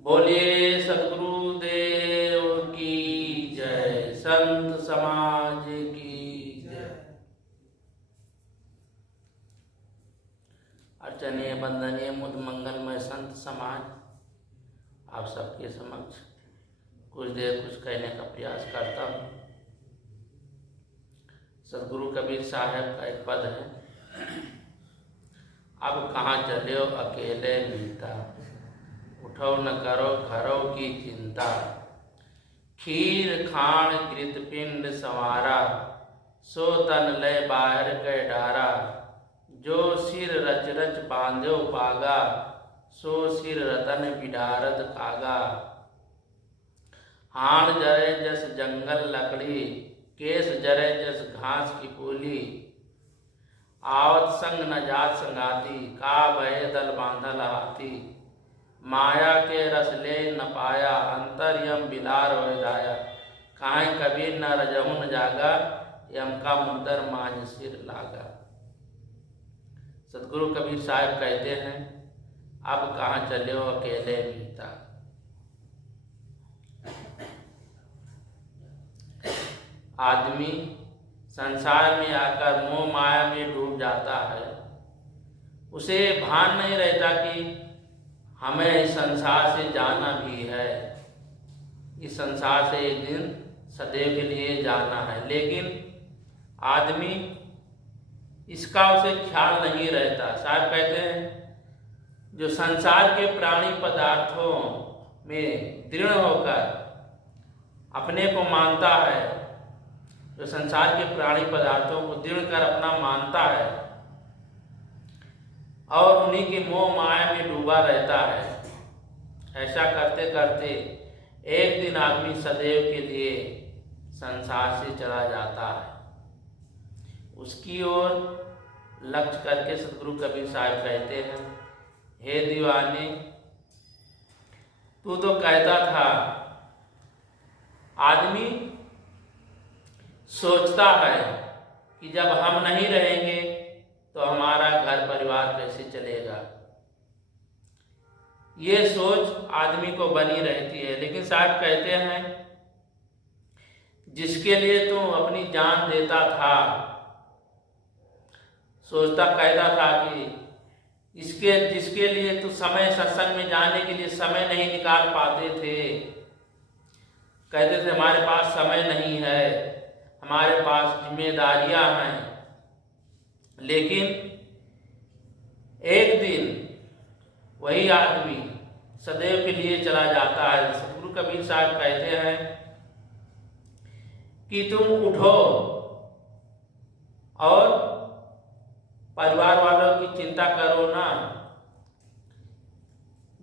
बोलिए सद्गुरु देव की जय, संत समाज की जय। अर्चनीय वंदनीय मुद मंगलमय संत समाज, आप सबके समक्ष कुछ देर कुछ कहने का प्रयास करता हूँ। सद्गुरु कबीर साहब का एक पद है, अब कहाँ चले हो अकेले मीता, उठो न करो घरों की चिंता। खीर खाण कृत पिंड संवारा, सो तन लय बाहर के डारा। जो सिर रच रच बांध्यो पागा, सो सिर रतन बिडारत कागा। हाण जरे जस जंगल लकड़ी, केस जरे जस घास की पूली। आवत संग न जात संगाती, का भय दल बांधल हाथी। माया के रस ले न पाया, अंतर्यम बिलार हो दाया। काहे कबीर न रजहु न जागा, यम का मुदर मांझ सिर लागा। सदगुरु कबीर साहब कहते हैं, अब कहाँ चले हो अकेले मीता। आदमी संसार में आकर मोह माया में डूब जाता है। उसे भान नहीं रहता कि हमें इस संसार से जाना भी है, इस संसार से एक दिन सदैव के लिए जाना है। लेकिन आदमी इसका उसे ख्याल नहीं रहता। साहब कहते हैं, जो संसार के प्राणी पदार्थों में दृढ़ होकर अपने को मानता है, जो संसार के प्राणी पदार्थों को दृढ़ कर अपना मानता है और उन्हीं की मोह माया में डूबा रहता है, ऐसा करते करते एक दिन आदमी सदैव के लिए संसार से चला जाता है। उसकी ओर लक्ष्य करके सदगुरु कबीर साहब कहते हैं, हे दीवाने, तू तो कहता था, आदमी सोचता है कि जब हम नहीं रहेंगे तो हमारा घर परिवार कैसे चलेगा। ये सोच आदमी को बनी रहती है। लेकिन साहब कहते हैं, जिसके लिए तू अपनी जान देता था, सोचता कहता था कि जिसके लिए तू समय सत्संग में जाने के लिए समय नहीं निकाल पाते थे, कहते थे हमारे पास समय नहीं है, हमारे पास जिम्मेदारियां हैं। लेकिन एक दिन वही आदमी सदैव के लिए चला जाता है। सदगुरु कबीर साहब कहते हैं कि तुम उठो और परिवार वालों की चिंता करो ना।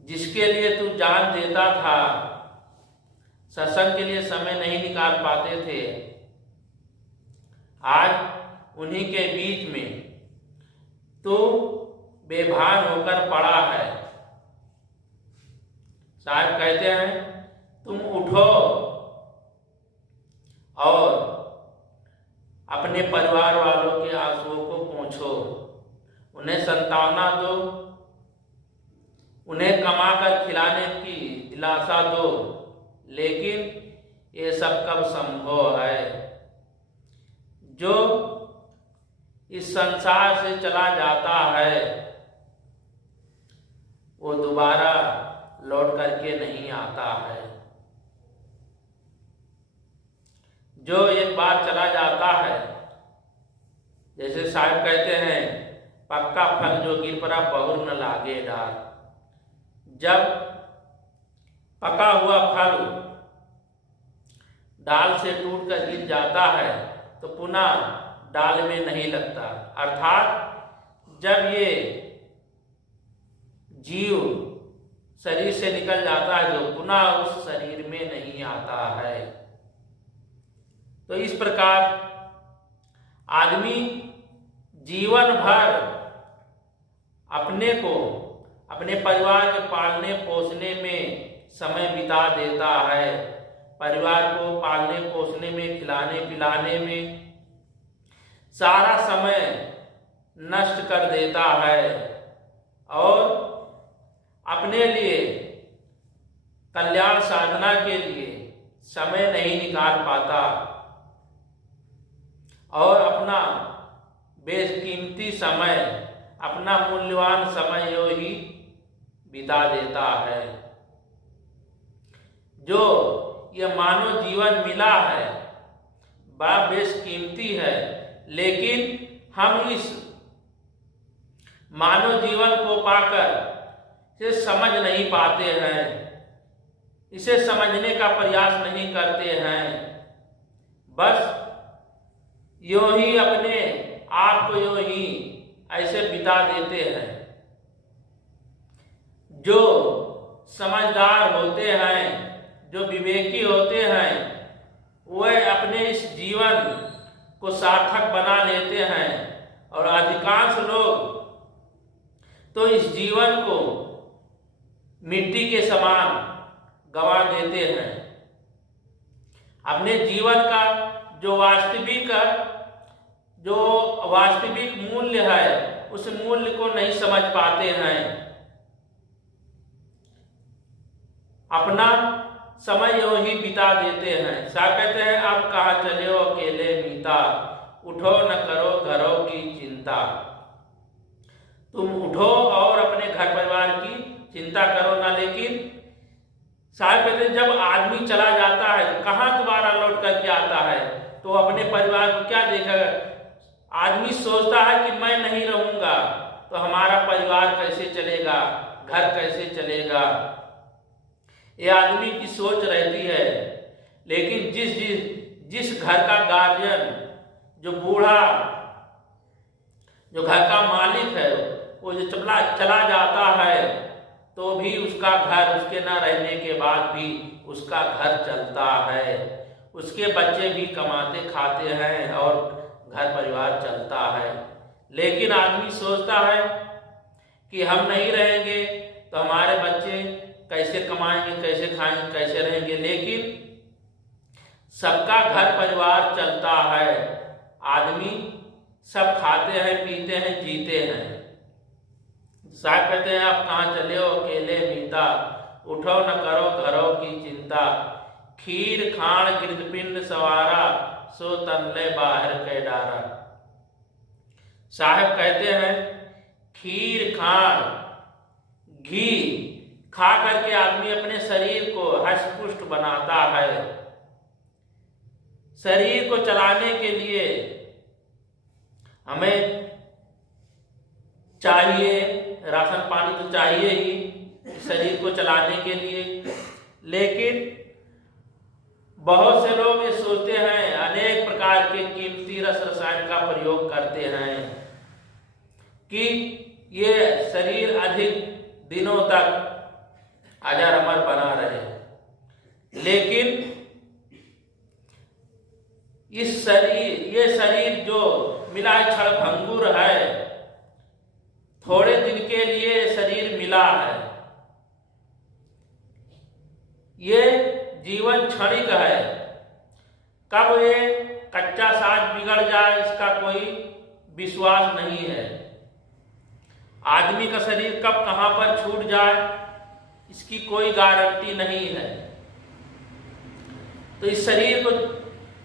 जिसके लिए तू जान देता था, सत्संग के लिए समय नहीं निकाल पाते थे, आज उन्हीं के बीच में तो बेभान होकर पड़ा है। साहब कहते हैं, तुम उठो और अपने परिवार वालों के आंसुओं को पोंछो, उन्हें संतावना दो, उन्हें कमाकर खिलाने की दिलासा दो। लेकिन ये सब कब संभव है? जो इस संसार से चला जाता है, वो दोबारा लौट करके नहीं आता है। जो एक बार चला जाता है, जैसे साहब कहते हैं, पक्का फल जो गिर पड़ा बहुर न लागे डाल। जब पका हुआ फल डाल से टूट कर गिर जाता है तो पुनः डाल में नहीं लगता। अर्थात जब ये जीव शरीर से निकल जाता है तो पुनः उस शरीर में नहीं आता है। तो इस प्रकार आदमी जीवन भर अपने को, अपने परिवार के पालने पोसने में समय बिता देता है। परिवार को पालने पोसने में, खिलाने पिलाने में सारा समय नष्ट कर देता है और अपने लिए कल्याण साधना के लिए समय नहीं निकाल पाता और अपना बेकीमती समय, अपना मूल्यवान समय यूं ही बिता देता है। जो ये मानव जीवन मिला है बड़ा बेशकीमती है, लेकिन हम इस मानव जीवन को पाकर इसे समझ नहीं पाते हैं, इसे समझने का प्रयास नहीं करते हैं। बस यूं ही अपने आप को यूं ही ऐसे बिता देते हैं। जो समझदार होते हैं, जो विवेकी होते हैं, वह अपने इस जीवन को सार्थक बना लेते हैं और अधिकांश लोग तो इस जीवन को मिट्टी के समान गंवा देते हैं। अपने जीवन का जो वास्तविक मूल्य है, उस मूल्य को नहीं समझ पाते हैं। अपना समय यूं ही बिता देते हैं। सा कहते हैं, आप कहाँ चले हो अकेले मीता, उठो न करो घरों की चिंता। तुम उठो और अपने घर परिवार की चिंता करो ना। लेकिन साहब कहते हैं, जब आदमी चला जाता है, कहाँ दोबारा लौट करके आता है, तो अपने परिवार को क्या देखेगा। आदमी सोचता है कि मैं नहीं रहूंगा तो हमारा परिवार कैसे चलेगा, घर कैसे चलेगा, ये आदमी की सोच रहती है। लेकिन जिस घर का गार्जियन, जो बूढ़ा, जो घर का मालिक है, वो जो चला जाता है तो भी उसका घर, उसके न रहने के बाद भी उसका घर चलता है, उसके बच्चे भी कमाते खाते हैं और घर परिवार चलता है। लेकिन आदमी सोचता है कि हम नहीं रहेंगे तो हमारे बच्चे कैसे कमाएंगे, कैसे खाएंगे, कैसे रहेंगे। लेकिन सबका घर परिवार चलता है, आदमी सब खाते हैं, पीते हैं, जीते हैं। साहब कहते हैं, आप कहाँ चले हो अकेले मीता, उठो न करो घरों की चिंता। खीर खाण गिरपिंड सवारा, सो तनले बाहर के डारा। साहब कहते हैं, खीर खाण, घी खा करके आदमी अपने शरीर को हष्ट-पुष्ट बनाता है। शरीर को चलाने के लिए हमें चाहिए, राशन पानी तो चाहिए ही शरीर को चलाने के लिए। लेकिन बहुत से लोग ये सोचते हैं, अनेक प्रकार के कीमती रस रसायन का प्रयोग करते हैं कि ये शरीर अधिक दिनों तक अजर अमर बना रहे। लेकिन ये शरीर जो मिला क्षणभंगुर है, थोड़े दिन के लिए शरीर मिला है। ये जीवन क्षणिक है, कब ये कच्चा साज बिगड़ जाए इसका कोई विश्वास नहीं है। आदमी का शरीर कब कहां पर छूट जाए इसकी कोई गारंटी नहीं है। तो इस शरीर को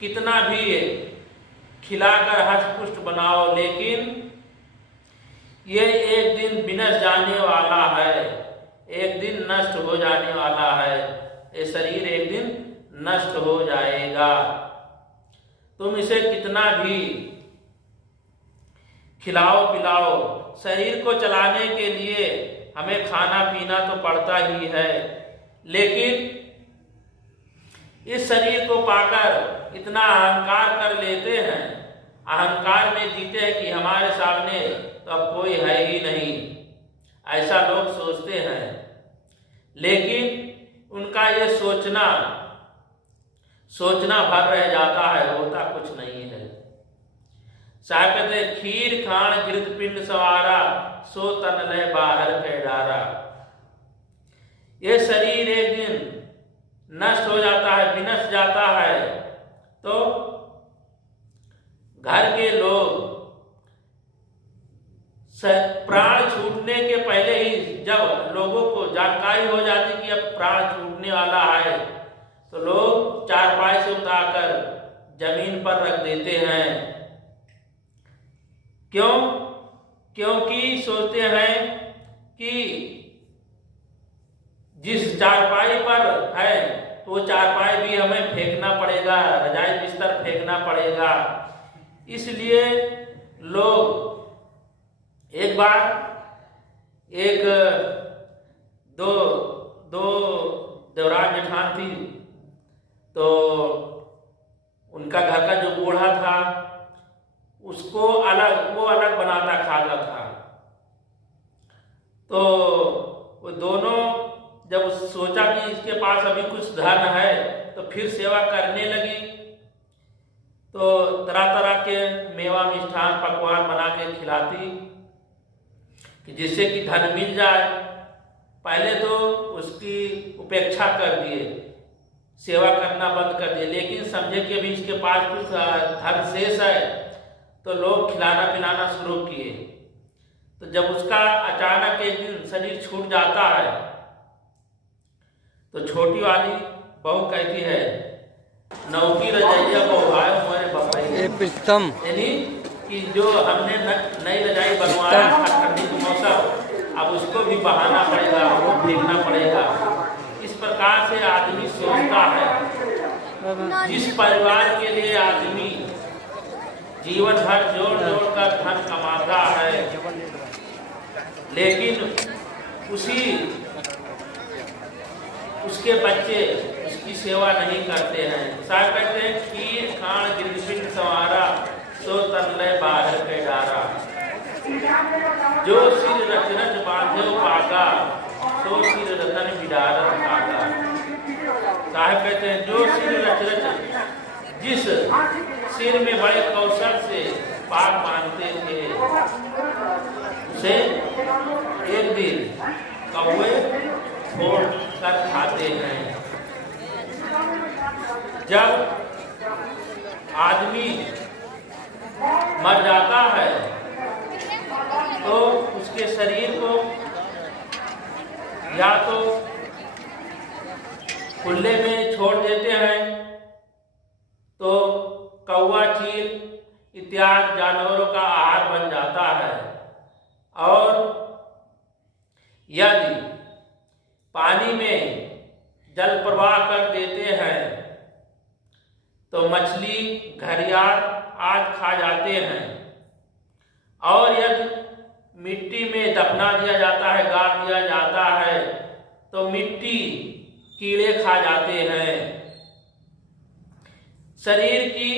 कितना भी खिलाकर हष्ट-पुष्ट बनाओ, लेकिन ये एक दिन विनश जाने वाला है, एक दिन नष्ट हो जाने वाला है। ये शरीर एक दिन नष्ट हो जाएगा। तुम इसे कितना भी खिलाओ पिलाओ, शरीर को चलाने के लिए हमें खाना पीना तो पड़ता ही है। लेकिन इस शरीर को पाकर इतना अहंकार कर लेते हैं, अहंकार में जीते हैं कि हमारे सामने तो अब कोई है ही नहीं, ऐसा लोग सोचते हैं। लेकिन उनका ये सोचना भर रह जाता है, होता कुछ नहीं है। साहब कहते हैं, खीर खाण गिरपिंड सवारा, सो तन ले बाहर के डारा। ये शरीर एक दिन नष्ट हो जाता है, विनष्ट जाता है, तो घर के लोग प्राण छूटने के पहले ही जब लोगों को जानकारी हो जाती कि अब प्राण छूटने वाला है तो लोग चारपाई से उतारकर जमीन पर रख देते हैं। क्यों? क्योंकि सोचते हैं कि जिस चारपाई पर है तो वो चारपाई भी हमें फेंकना पड़ेगा, रजाई बिस्तर फेंकना पड़ेगा। इसलिए लोग एक बार एक दो देवराज जेठान थी, तो उनका घर का जो बूढ़ा था उसको वो अलग बनाता खाता था। तो वो दोनों जब सोचा कि इसके पास अभी कुछ धन है तो फिर सेवा करने लगी, तो तरह तरह के मेवा मिष्ठान पकवान बना के खिलाती कि जिससे कि धन मिल जाए। पहले तो उसकी उपेक्षा कर दिए, सेवा करना बंद कर दिए, लेकिन समझे कि अभी इसके पास कुछ धन शेष है तो लोग खिलाना पिलाना शुरू किए। तो जब उसका अचानक एक दिन शरीर छूट जाता है तो छोटी वाली बहू कहती है, नौकी रजाइया बहुआए हमारे बपाई, यानी कि जो हमने नई रजाई बनवाया ठंडी के मौसम, अब उसको भी बहाना पड़ेगा, वो फेंकना पड़ेगा। इस प्रकार से आदमी सोचता है। जिस परिवार के लिए आदमी जीवन भर जोड़ जोड़ कर धन कमाता है, लेकिन उसके बच्चे उसकी सेवा नहीं करते हैं। साहब कहते हैं, खीर खाण गिरपिंड संवारा सो तनलय बाहर के डारा, जो सिर रच रच बांधे पागा सो सिर रतन बिडारत कागा। साहब कहते हैं, जो सिर रच रच, जिस सिर में बड़े कौशल से पाग बांधते थे, उसे एक दिन कौवे फोड़ कर खाते हैं। जब आदमी मर जाता है तो उसके शरीर को या तो खुले में छोड़ देते हैं, तो कौवा चील इत्यादि जानवरों का आहार बन जाता है। और यदि पानी में जल प्रवाह कर देते हैं तो मछली घड़ियाल आदि खा जाते हैं। और यदि मिट्टी में दफना दिया जाता है, गाड़ दिया जाता है, तो मिट्टी कीड़े खा जाते हैं। शरीर की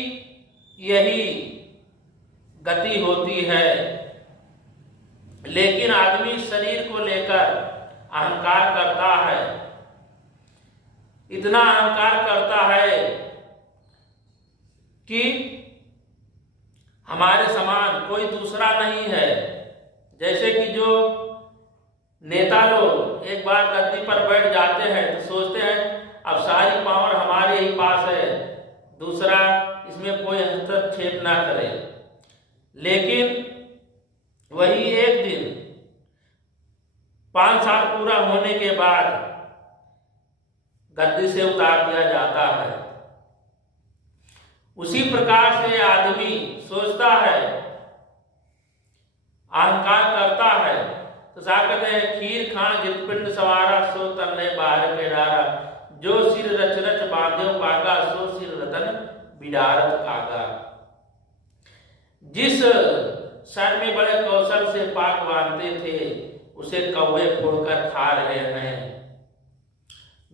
यही गति होती है, लेकिन आदमी शरीर को लेकर अहंकार करता है। इतना अहंकार करता है कि हमारे समान कोई दूसरा नहीं है। जैसे कि जो नेता लोग एक बार गद्दी पर बैठ जाते हैं तो सोचते हैं अब सारी पावर हमारे ही पास है, दूसरा इसमें कोई हस्तक्षेप ना करे। लेकिन वही एक दिन 5 साल पूरा होने के बाद गद्दी से उतार दिया जाता है। उसी प्रकार से आदमी सोचता है, अहंकार करता है, तो साहब कहते हैं, खीर खान गिरपिंड सवारा सो तनलय बाहर के डारा, जो सिर रच रच बांधे पागा सो सिर रतन बिडारत कागा। जिस सर में बड़े कौशल से पाग बांधते थे उसे कौवे फोड़कर खा रहे हैं।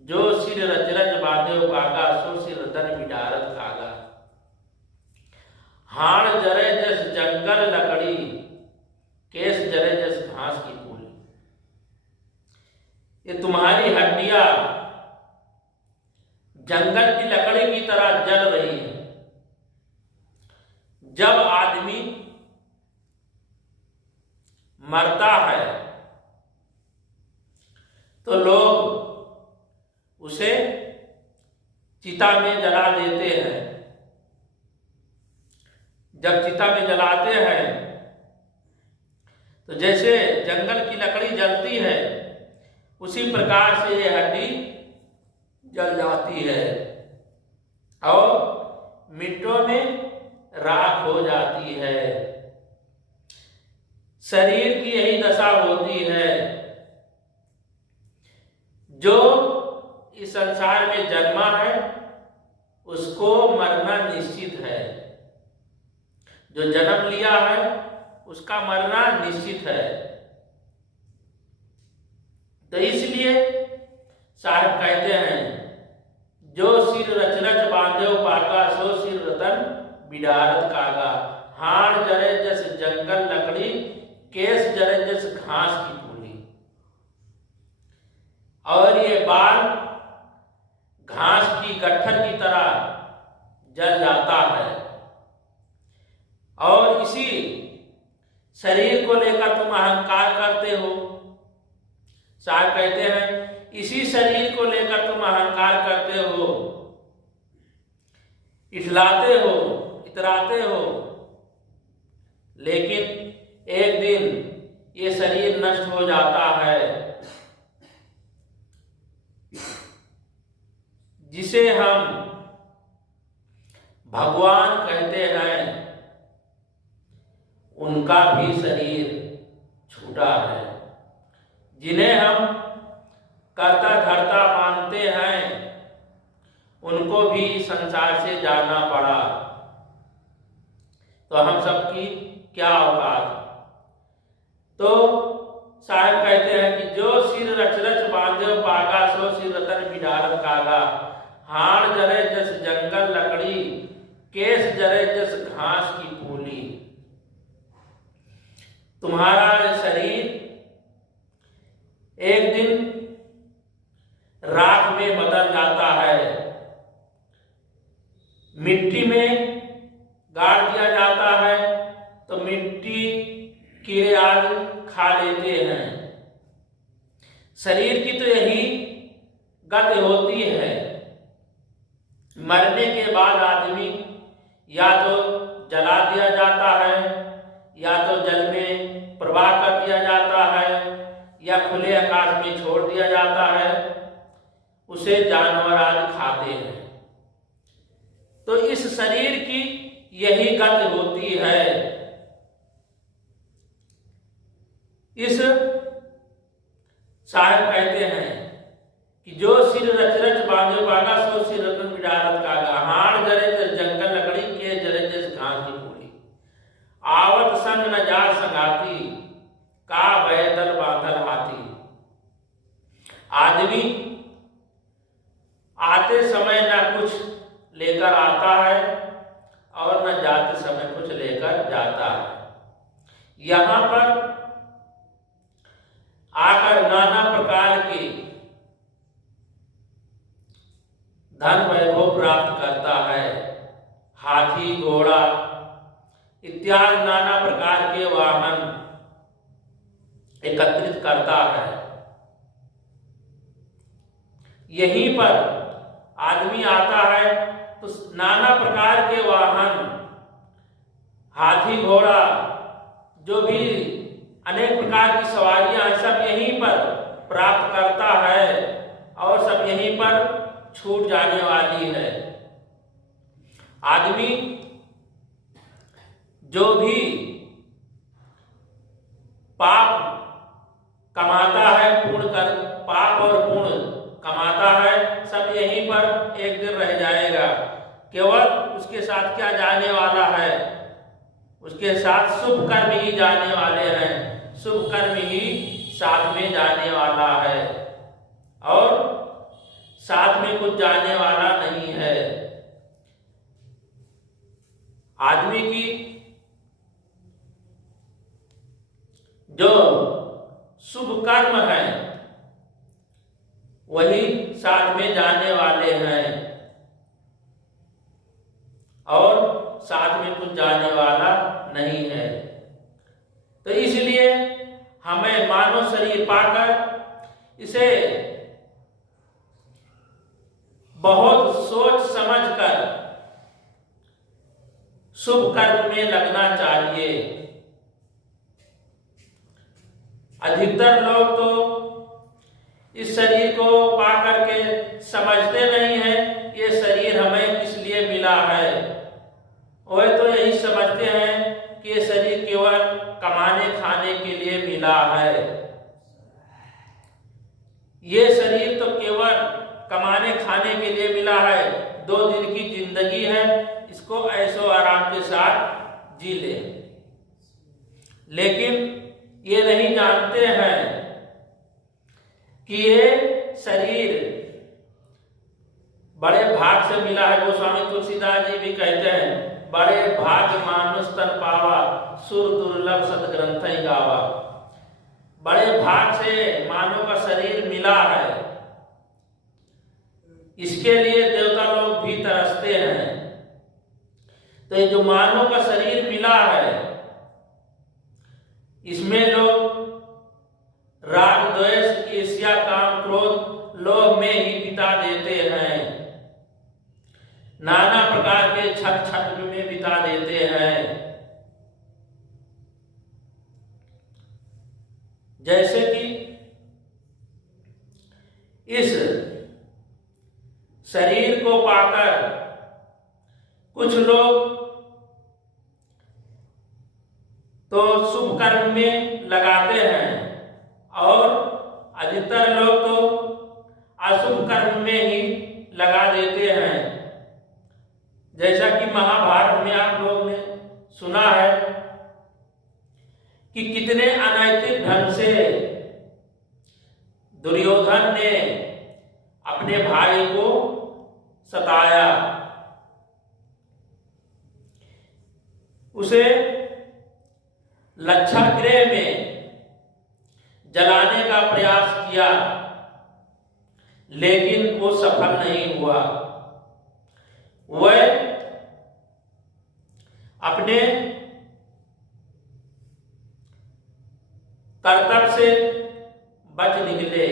जो सिर रच रच बांधे पागा सो सिर रतन बिडारत कागा। हाड़ जरे जस जंगल लकड़ी, केस जरे जस घास की फूल। ये तुम्हारी हड्डियां जंगल की लकड़ी की तरह जल रही है। जब आदमी मरता है तो लोग उसे चिता में जला देते हैं। जब चिता में जलाते हैं तो जैसे जंगल की लकड़ी जलती है उसी प्रकार से ये हड्डी जल जाती है और मिट्टों में राख हो जाती है। शरीर की यही दशा होती है। जो इस संसार में जन्मा है उसको मरना निश्चित है। जो जन्म लिया है उसका मरना निश्चित है। तो इसलिए साहब कहते हैं, जो सिर रच रच बांधे पाका सो सिर रतन बिडारत कागा। हाड़ जरे जस जंगल लकड़ी, केस जरे जस घास की पूली। और ये बाल घास की गट्ठर की तरह जल जाता है। और इसी शरीर को लेकर तुम अहंकार करते हो। साहब कहते हैं, इसी शरीर को लेकर तुम अहंकार करते हो, इठलाते हो, इतराते हो, लेकिन एक दिन ये शरीर नष्ट हो जाता है। जिसे हम भगवान कहते हैं उनका भी शरीर छूटा है। जिन्हें हम कर्ता धर्ता मानते हैं उनको भी संसार से जाना पड़ा। तो हम सबकी क्या औकात। तो साहब कहते हैं कि जो सिर रच रच बांधे पागा सो सिर रतन बिडारत कागा। हाड़ जरे जस जंगल लकड़ी, केस जरे जस घास की पूली। तुम्हारा शरीर एक दिन राख में बदल जाता है, मिट्टी में गाड़ दिया जाता है, तो मिट्टी कीड़े आदि खा लेते हैं। शरीर की तो यही गति होती है। मरने के बाद आदमी या तो जला दिया जाता है, या तो जल में प्रवाह कर दिया जाता है, या खुले आकाश में छोड़ दिया जाता है। उसे जानवर आदि खाते हैं। तो इस शरीर की यही गति होती है। इस साहब कहते हैं कि जो सिर रच रच बांधे पागा सो सिर रतन बिडारत कागा। हाड़ जरे जस जंगल लकड़ी, के जरे जस घास की पूली। आवत संग न जा संगाती, का भय दल बांधल हाथी। आदमी आते समय न कुछ लेकर आता है और न जाते समय कुछ लेकर जाता है। यहाँ पर आकर नाना प्रकार के धन वैभव प्राप्त करता है। हाथी, घोड़ा इत्यादि नाना प्रकार के वाहन एकत्रित करता है। यहीं पर आदमी आता है तो नाना प्रकार के वाहन, हाथी, घोड़ा, जो भी अनेक प्रकार की सवारियां हैं, सब यहीं पर प्राप्त करता है और सब यहीं पर छूट जाने वाली है। आदमी जो भी पाप कमाता है, पुण्य कर पाप और पुण्य कमाता है, सब यहीं पर एक दिन रह जाएगा। केवल उसके साथ क्या जाने वाला है, उसके साथ शुभ कर्म ही जाने वाले हैं। शुभ कर्म ही साथ में जाने वाला है और साथ में कुछ जाने वाला नहीं है। आदमी की जो शुभ कर्म है वही साथ में जाने वाले हैं और साथ में कुछ जाने वाला नहीं है। तो इसलिए हमें मानव शरीर पाकर इसे बहुत सोच समझकर शुभ कर्म में लगना चाहिए। अधिकतर लोग तो इस शरीर को पा करके समझते नहीं है ये शरीर हमें किस लिए मिला है। वह तो यही समझते हैं कि ये शरीर केवल कमाने खाने के लिए मिला है। ये शरीर तो केवल कमाने खाने के लिए मिला है, 2 दिन की जिंदगी है, इसको ऐशो आराम के साथ जी ले। लेकिन ये नहीं जानते हैं कि ये शरीर बड़े भाग से मिला है। गोस्वामी तुलसीदास जी भी कहते हैं, बड़े भाग्य मानुष तन पावा, सुर दुर्लभ सदग्रंथ गावा। बड़े भाग से मानव का शरीर मिला है, इसके लिए देवता लोग भी तरसते हैं। तो ये जो मानव का शरीर मिला है, इसमें लोग राग द्वेष ईर्ष्या काम क्रोध लोभ में ही बिता देते हैं, नाना प्रकार के छट छट में बिता देते हैं। जैसे कि इस शरीर को पाकर कुछ लोग तो शुभ कर्म में लगाते हैं और अधिकतर लोग तो अशुभ कर्म में ही लगा देते हैं। जैसा कि महाभारत में आप लोग ने सुना है कि कितने अनैतिक ढंग से दुर्योधन ने अपने भाई को सताया, उसे लक्षागृह में जलाने का प्रयास किया, लेकिन वो सफल नहीं हुआ। वह अपने कर्तव्य से बच निकले,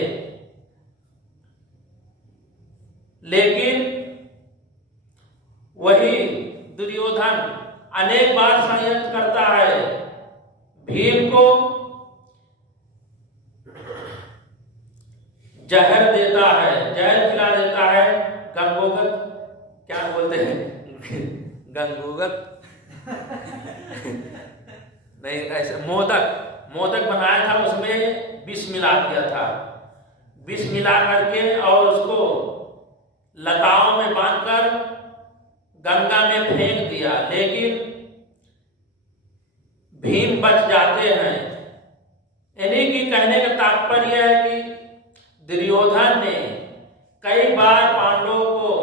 लेकिन वही दुर्योधन अनेक बार षड्यंत्र करता है, भीम को जहर देता है, जहर खिला देता है, गंगोगत क्या बोलते हैं गंगोगत नहीं, ऐसे मोदक बनाया था, उसमें विष मिला दिया था। विष मिला करके और उसको लताओं में बांधकर गंगा में फेंक दिया, लेकिन भीम बच जाते हैं। यानी कि कहने का तात्पर्य है कि दुर्योधन ने कई बार पांडवों को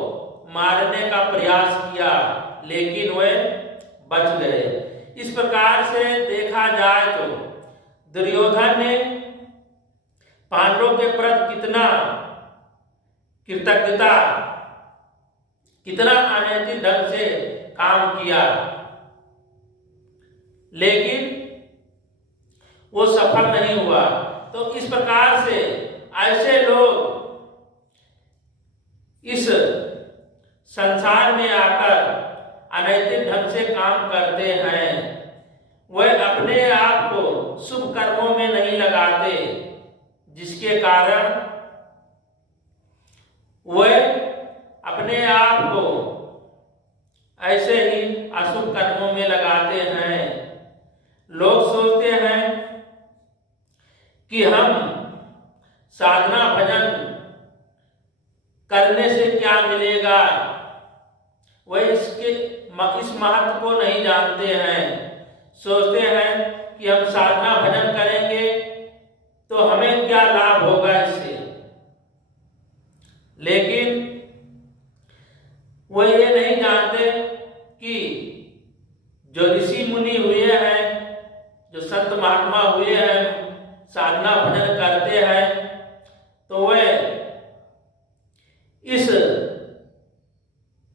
मारने का प्रयास किया, लेकिन वे बच गए। इस प्रकार से देखा जाए तो दुर्योधन ने पांडवों के प्रति कितना कृतज्ञता, कितना अनैतिक ढंग से काम किया, लेकिन वो सफल नहीं हुआ। तो इस प्रकार से ऐसे लोग इस संसार में आकर अनैतिक ढंग से काम करते हैं। वह अपने आप को शुभ कर्मों में नहीं लगाते, जिसके कारण वह अपने आप को ऐसे ही अशुभ कर्मों में लगाते हैं। लोग सोचते हैं कि हम साधना भजन करने से क्या मिलेगा, वह इस महत्व को नहीं जानते हैं। सोचते हैं कि हम साधना भजन करेंगे तो हमें क्या लाभ होगा इससे, लेकिन वह ये नहीं जानते कि जो ऋषि मुनि हुए हैं, जो संत महात्मा हुए हैं, साधना भजन करते हैं, तो वह इस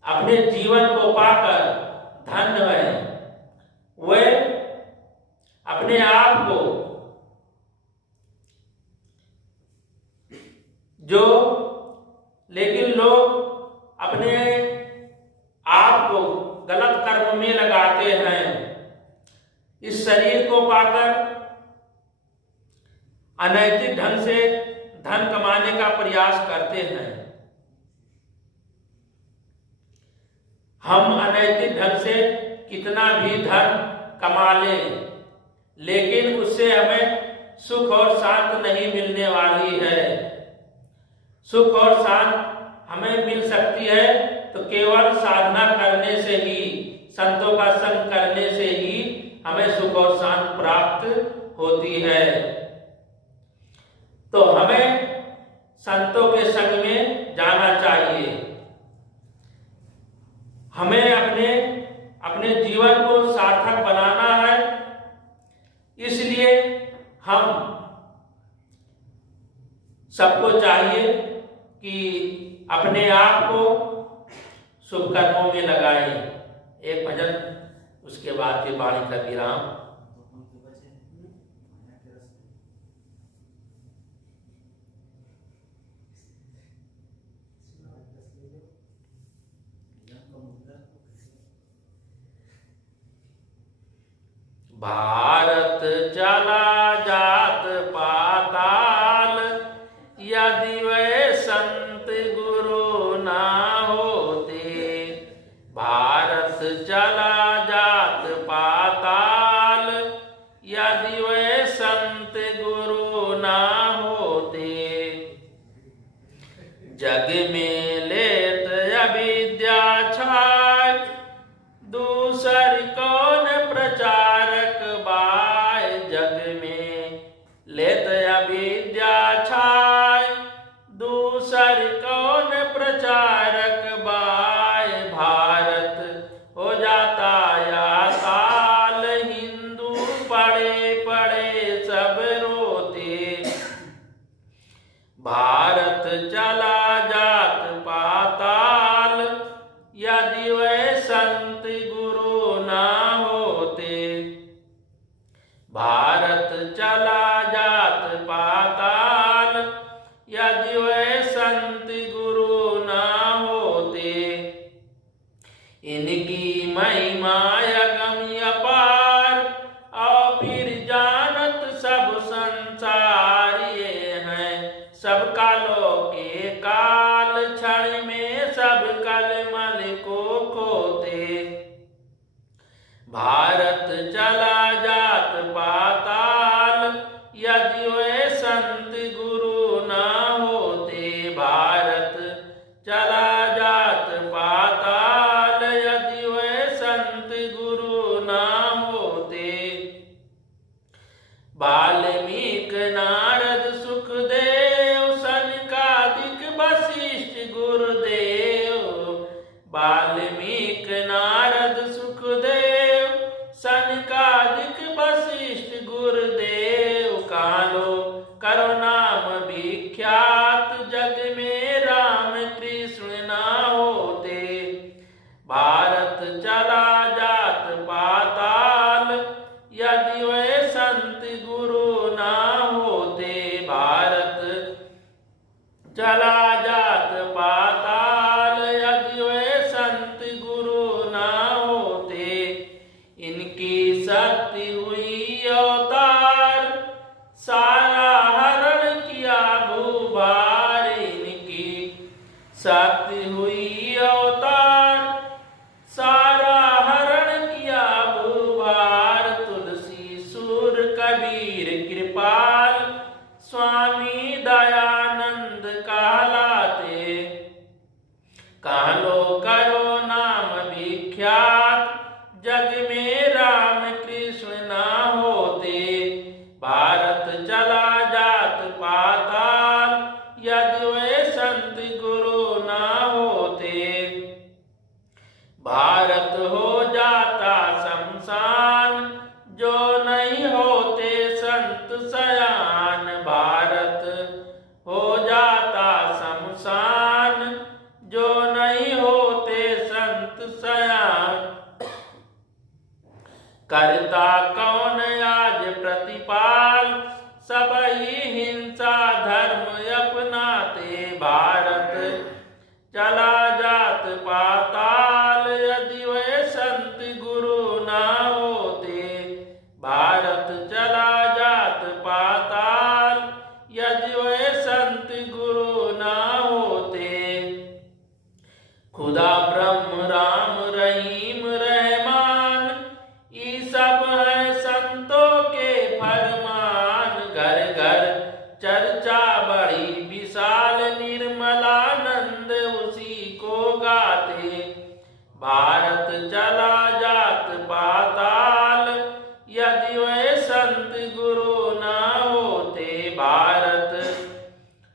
अपने जीवन को पाकर धन्य है। वह अपने आप को जो, लेकिन लोग अपने आप को गलत कर्म में लगाते हैं। इस शरीर को पाकर अनैतिक ढंग से धन कमाने का प्रयास करते हैं। हम अनैतिक ढंग से कितना भी धन कमा लें, लेकिन उससे हमें सुख और शांति नहीं मिलने वाली है। सुख और शांति हमें मिल सकती है तो केवल साधना करने से ही, संतों का संग करने से ही हमें सुख और शांति प्राप्त होती है। तो हमें संतों के संग में जाना चाहिए। हमें अपने जीवन को सार्थक बनाना है, इसलिए हम सबको चाहिए कि अपने आप को शुभ कर्मों में लगाएं। एक भजन, उसके बाद की वाणी का विराम। भारत चला जात पाताल, यदि वे संत गुरु ना होते। भारत चला जात पाताल, यदि वे संत गुरु ना होते। जग में लेत अविद्या छाय, दूसर कौन प्रचारक बाय। जग में लेत अविद्या छाय, दूसर कौन प्रचारक बाय। भारत हो जाता या साल, हिंदू पड़े पड़े सब रोते। भारत चला जात पाताल, यदि वे संत गुरु ना होते। भारत चला जात पाताल, यदि वे संत गुरु ना होते। इनकी महिमा अगम अपार, और फिर जानत सब संसार ये हैं। सब कालों के काल, क्षण में सब कलमल को खोते। भारत चला जात पाताल, यदि वे संत गुरु ना होते। भारत चला जात पाताल, यदि वे संत गुरु ना होते। वाल्मीकि नारद सुखदेव, सनकादिक वशिष्ठ गुरुदेव। वाल्मीकि नारद सुखदेव, सनकादिक वशिष्ठ गुरुदेव। कालो करो नाम विख्यात, जग में राम कृष्ण ना होते। भारत चला जात पाताल, यदि वे संत गुरु ना होते। भारत चला जात पाताल, यदि वे संत गुरु ना होते। इनकी शक्ति हुई अवतार, सारा हरण किया भूभार। इनकी शक्ति हुई अवतार, सारा हरण किया भूभार। तुलसी सूर कबीर कृपाल, स्वामी दयानंद कहलाते। कालो करो नाम विख्यात, जग में राम कृष्ण ना होते। भारत चला जात पाताल, यदि वे संत गुरु ना होते। भारत हो जाता शमशान, जो नहीं होते संत सयान। भारत हो जाता शमशान, जो नहीं होते संत सयान। करता कौन आज प्रतिपाल, सब ही हिंसा धर्म अपनाते। भारत चला जात पाताल, यदि वे संत गुरु ना होते। भारत चला जात पाताल, यदि वे संत भारत चला जात पाताल, यदि वह संत गुरु न होते। भारत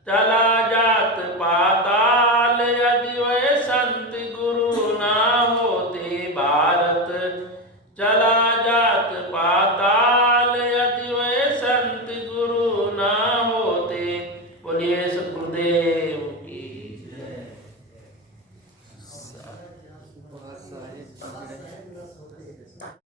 चला जात पाताल, यदि वह संत गुरु न होते। भारत चला जात पाताल, यदि वह संत गुरु न होते। बोलिए